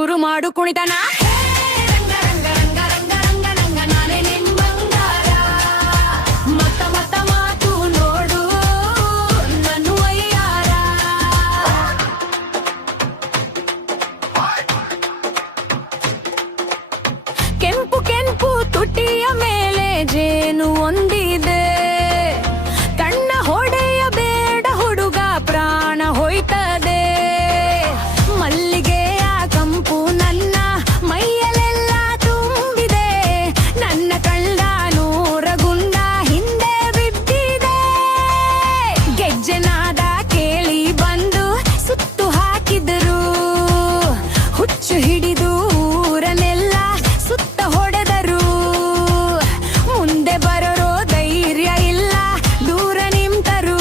ಶುರು ಮಾಡು ಕುಣಿತನ. ಕೆಂಪು ಕೆಂಪು ತುಟಿಯ ಮೇಲೆ ಜೇನು ಒಂದಿದೆ, ಕಣ್ಣ ಹೊಡೆಯಬೇಡ ಹುಡುಗ ಪ್ರಾಣ ಹೋಯ್ತದೆ. ಮಲ್ಲಿಗೆಯ ಕಂಪು ನನ್ನ ಮೈಯಲೆಲ್ಲ ತುಂಬಿದೆ, ನನ್ನ ಕಳ್ಳ ನೂರ ಗುಂಡ ಹಿಂದೆ ಬಿದ್ದಿದೆ. ಗೆಜ್ಜೆನಾದ ಕೇಳಿ ಬಂದು ಸುತ್ತು ಹಾಕಿದರು, ಹುಚ್ಚು ಹಿಡಿದು ಊರನ್ನೆಲ್ಲ ಸುತ್ತ ಹೊಡೆದರು. ಮುಂದೆ ಬರೋರೋ ಧೈರ್ಯ ಇಲ್ಲ, ದೂರ ನಿಂತರು.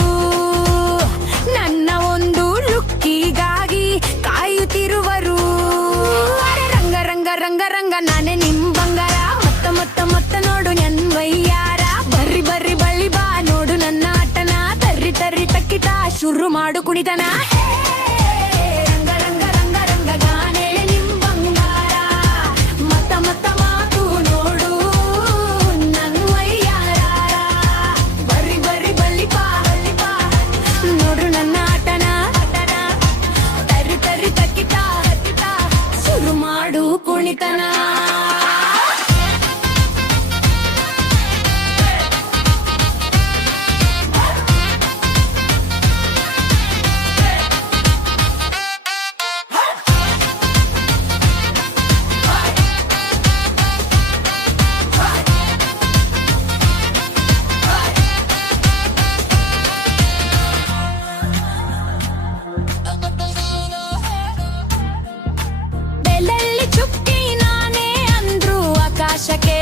ನನ್ನ ಒಂದು ಲುಕ್ಕಿಗಾಗಿ ಕಾಯುತ್ತಿರುವರು. ರಂಗ ರಂಗ ರಂಗ ರಂಗ ನಾನೇ ನಿಮ್ ಬಂಗಾರ, ಮತ್ತ ನೋಡು ನನ್ ವಯ್ಯಾರ. ಬರ್ರಿ ಬರ್ರಿ ಬಳ್ಳಿ ಬಾ ನೋಡು ನನ್ನ ಆಟನ, ತರ್ರಿ ತರ್ರಿ ತಕ್ಕಿಟ ಶುರು ಮಾಡು ಕುಣಿತನ. ರಂಗ ರಂಗ ರಂಗ ರಂಗ ಗಾನೆ ನಿಮ್ ಬಂಗಾರ, ಮತ್ತ ಮಾತು ನೋಡು ನನ್ ವಯ್ಯಾರ. ಬರ್ರಿ ಬರ್ರಿ ಬಳ್ಳಿ ಬಾ ನೋಡು ನನ್ನ ಆಟನ, ತರ್ರಿ ತರ್ರಿ ತಕ್ಕಿಟ ಶುರು ಮಾಡು ಕುಣಿತನ. ಬೆಳ್ಳಲ್ಲಿ ಚುಕ್ಕಿ ನಾನೇ ಅಂದ್ರು ಆಕಾಶಕ್ಕೆ